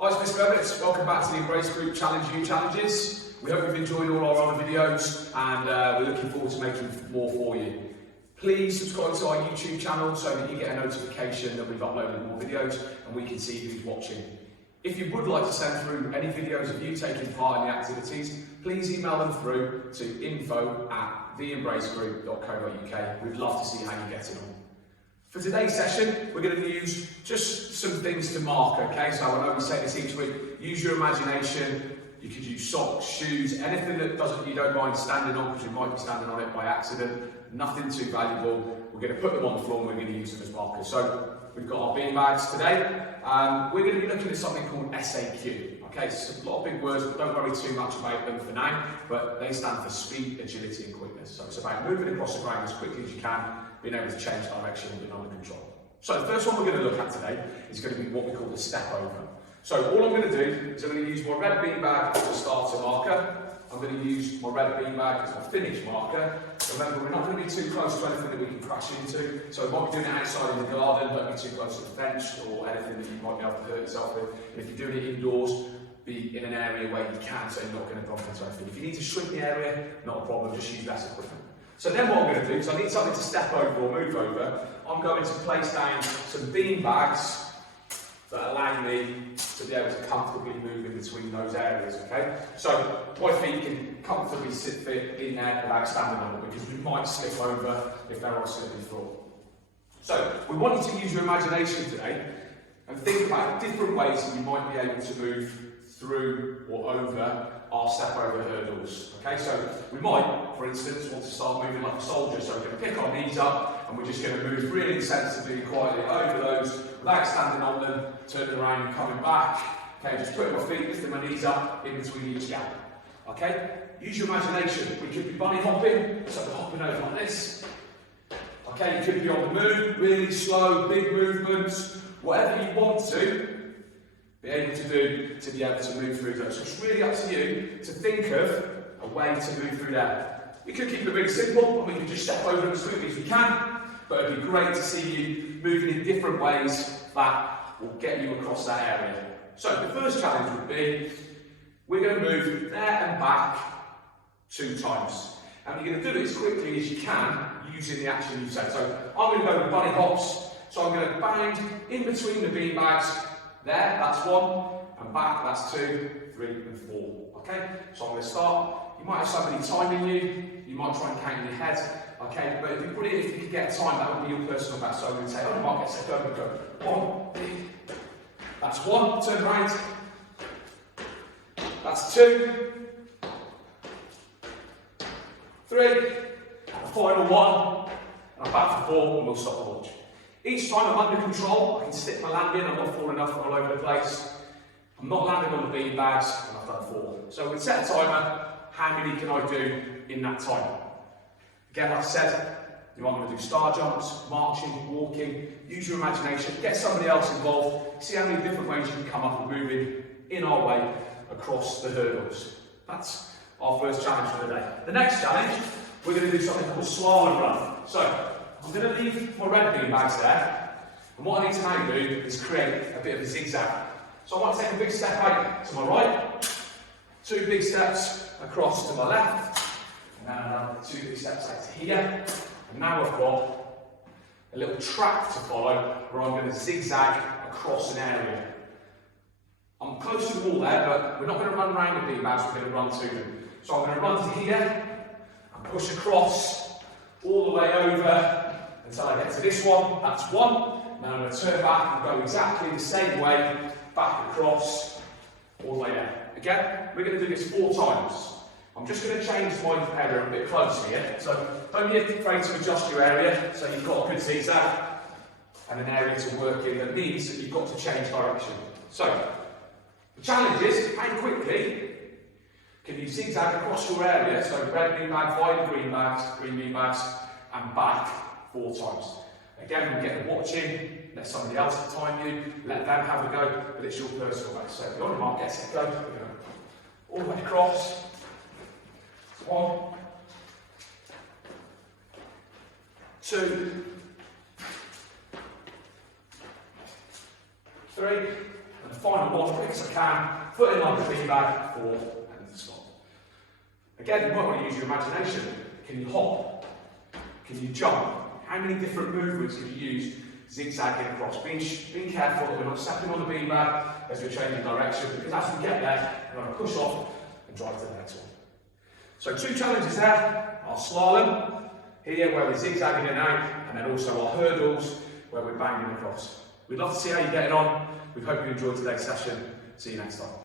Hi, it's Mr. Evans. Welcome back to the Embrace Group Challenge You Challenges. We hope you've enjoyed all our other videos and we're looking forward to making more for you. Please subscribe to our YouTube channel so that you get a notification that we've uploaded more videos and we can see who's watching. If you would like to send through any videos of you taking part in the activities, please email them through to info@theembracegroup.co.uk. We'd love to see how you're getting on. For today's session, we're going to use just some things to mark, okay? So I know we say this each week, use your imagination. You could use socks, shoes, anything that you don't mind standing on because you might be standing on it by accident. Nothing too valuable. We're going to put them on the floor and we're going to use them as markers. So we've got our bean bags today. We're going to be looking at something called SAQ. Okay, it's a lot of big words, but don't worry too much about them for now. But they stand for speed, agility and quickness. So it's about moving across the ground as quickly as you can, being able to change direction and being under control. So the first one we're going to look at today is going to be what we call the step over. So all I'm going to do is I'm going to use my red bean bag as a starter marker. I'm going to use my red bean bag as my finish marker. Remember, we're not going to be too close to anything that we can crash into. So we might be doing it outside in the garden, don't be too close to the fence or anything that you might be able to hurt yourself with. And if you're doing it indoors, be in an area where you can, so you're not going to bump into anything. If you need to shrink the area, not a problem, just use less equipment. So then what I'm going to do is I need something to step over or move over. I'm going to place down some bean bags that allow me to be able to comfortably move in between those areas, okay? So my feet can comfortably fit in there without standing on it because we might slip over if they're on a slippery floor. So we want you to use your imagination today and think about different ways that you might be able to move through or over our step over hurdles. Okay, so we might, for instance, want to start moving like a soldier. So we're going to pick our knees up and we're just going to move really sensibly and quietly over those without standing on them, turning around and coming back. Okay, just putting my feet, lifting my knees up in between each gap. Okay, use your imagination. We could be bunny hopping, so we're hopping over like this. Okay, you could be on the move, really slow, big movements, whatever you want to be able to do to be able to move through those. So it's really up to you to think of a way to move through that. We could keep it really simple and we can just step over them as quickly as we can, but it'd be great to see you moving in different ways that will get you across that area. So the first challenge would be, we're going to move there and back 2 times. And you're going to do it as quickly as you can using the action you've said. So I'm going to go with bunny hops. So I'm going to bound in between the bean bags. There, that's 1, and back, that's 2, 3, and 4. Okay, so I'm going to start. You might have somebody timing you, you might try and count in your head. Okay, but it'd be brilliant if you could get a time, that would be your personal best. So I'm going to say, oh, Mark, let's go, and go. 1, that's 1, turn around. That's 2, 3, and the final 1, and I'm back for 4, and we'll stop the launch. Each time I'm under control, I can stick my landing, I'm not falling off all over the place. I'm not landing on the bean bags, and I've done 4. So we'll set a timer, how many can I do in that time? Again, like I said, you might want to do star jumps, marching, walking, use your imagination, get somebody else involved, see how many different ways you can come up and moving in our way across the hurdles. That's our first challenge for the day. The next challenge, we're going to do something called slalom run. So, I'm going to leave my red bean bags there, and what I need to now do is create a bit of a zigzag. So I want to take a big step out to my right, 2 big steps across to my left, and then another 2 big steps out to here, and now I've got a little track to follow where I'm going to zigzag across an area. I'm close to the wall there, but we're not going to run around the bean bags, we're going to run to them. So I'm going to run to here, and push across all the way over until I get to this one, that's 1. Now I'm going to turn back and go exactly the same way, back across, all the way down. Again, we're going to do this 4 times. I'm just going to change my area a bit closer here, so don't be afraid to adjust your area, so you've got a good zigzag and an area to work in that means that you've got to change direction. So, the challenge is, how quickly can you zigzag across your area, so red bean bag, 5 green bean bags, and back 4 times. Again, we get them watching, let somebody else time you, let them have a go, but it's your personal best. So if you're on your mark, get set, go. We're going all the way across. 1, 2, 3, And the final one, quick as I can, foot in line with the beanbag, 4, and stop. Again, you might want to use your imagination. Can you hop? Can you jump? How many different movements can you use zigzagging across? Being careful that we're not stepping on the beanbag as we're changing direction, because as we get there, we're going to push off and drive to the next one. So 2 challenges there, our slalom, here where we're zigzagging in and out, and then also our hurdles where we're banging across. We'd love to see how you're getting on. We hope you enjoyed today's session. See you next time.